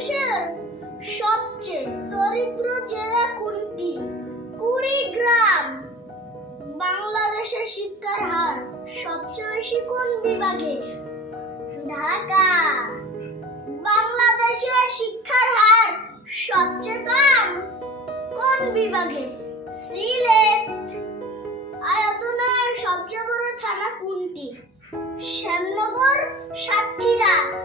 বাংলাদেশের সবচেয়ে দরিদ্র জেলা কোনটি? কুড়িগ্রাম। বাংলাদেশের শিক্ষার হার সবচেয়ে বেশি কোন বিভাগে? ঢাকা। বাংলাদেশের শিক্ষার হার সবচেয়ে কম কোন বিভাগে? সিলেট। আয়তনের সবচেয়ে বড় থানা কোনটি? শ্যামনগর, সাতক্ষীরা।